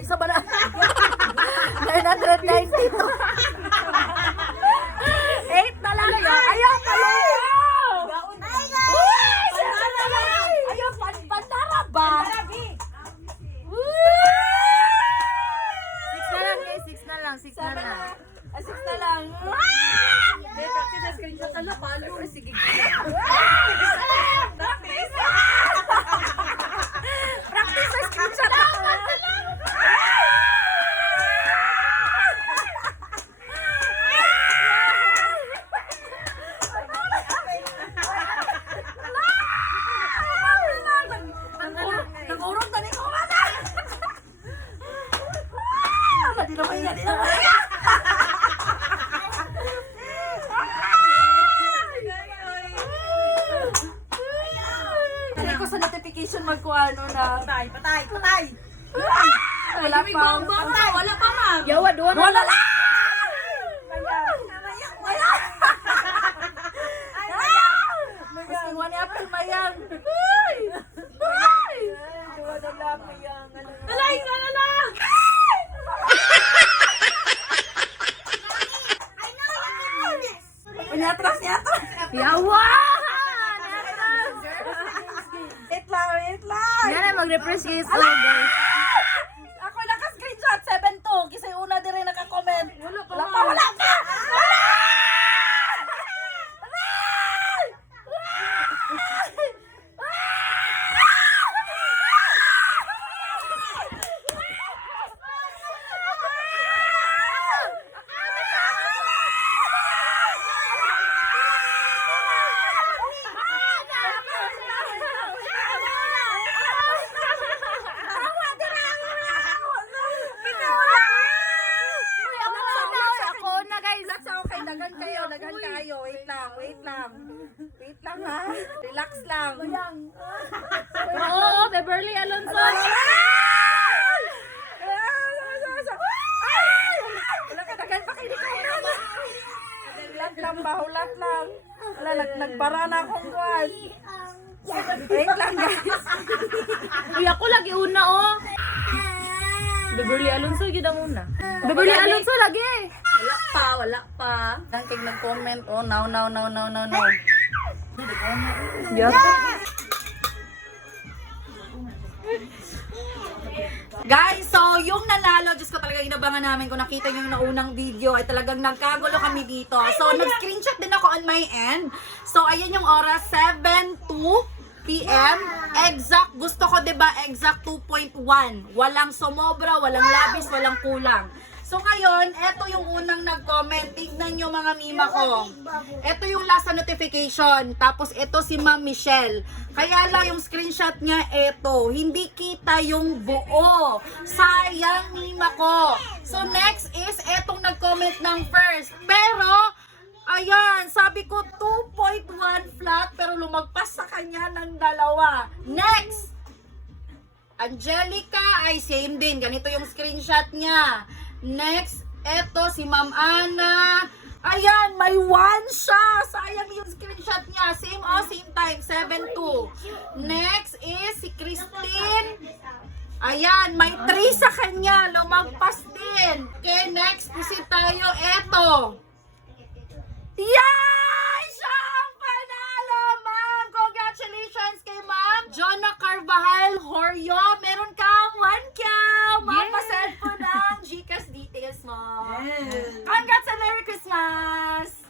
Ay, sa bala. 992. 8 na lang yun. Ayaw, ayaw. Ayaw, panara ba? 6 na lang, guys. 6 na lang. 6 na lang. 6 na lang. Sige. Practice sa screenshot ako. Nag-urong na rin ko wala. Di naman yan, di naman yan. Hindi ko sa notification magkuano na. Patay. Wala pa. Wala pa, ma'am. Yawa, doon. Wala lang! Masking wani apel mayang. Alay, alala. Nyatras. Yawa! Wait lang. Yan ay mag-refresh guys. Guys. Ako naka-screenshot 7-2 kasi una din rin naka-comment. Wala pa. Dagan kayo. Wait lang ha. Relax lang. Oo, Beverly Alonso. Wala ka, dagan pa kayo di ko. Hulat lang. Wala, nagbara na akong kuwan. Wait lang guys. Uy, ako lagi una, oh. Beverly Alonso, yun ang una. Beverly Alonso lagi. Wala pa. Nangking nag-comment. Oh, now. Yes. Guys, so yung nanalo, Diyos ko talaga inabangan namin kung nakita nyo yung naunang video ay talagang nagkagulo kami dito. So, nag-screenshot din ako on my end. So, ayan yung oras, 7:02 PM. Exact, gusto ko 'di ba exact 2.1. Walang sumobra, walang labis, walang kulang. So ngayon, eto yung unang nag-comment. Tignan nyo mga mima ko. Eto yung last na notification. Tapos eto si Ma'am Michelle. Kaya lang yung screenshot niya eto. Hindi kita yung buo. Sayang mima ko. So next is etong nag-comment ng first. Pero, ayan, sabi ko 2.1 flat pero lumagpas sa kanya ng 2. Next! Angelica ay same din. Ganito yung screenshot niya. Next, eto si Ma'am Ana. Ayan, may 1 siya. Sayang yung screenshot niya. Same time, 7-2. Next is si Christine. Ayan, may 3 sa kanya. Lumagpas din. Okay, next, proceed tayo. Eto. Yay! Siya ang panalo, ma'am! Congratulations kay Ma'am Jonah Carvajal Horyo. Meron kang 1K! Mapasend po ng GCash details mo. Congrats and Merry Christmas!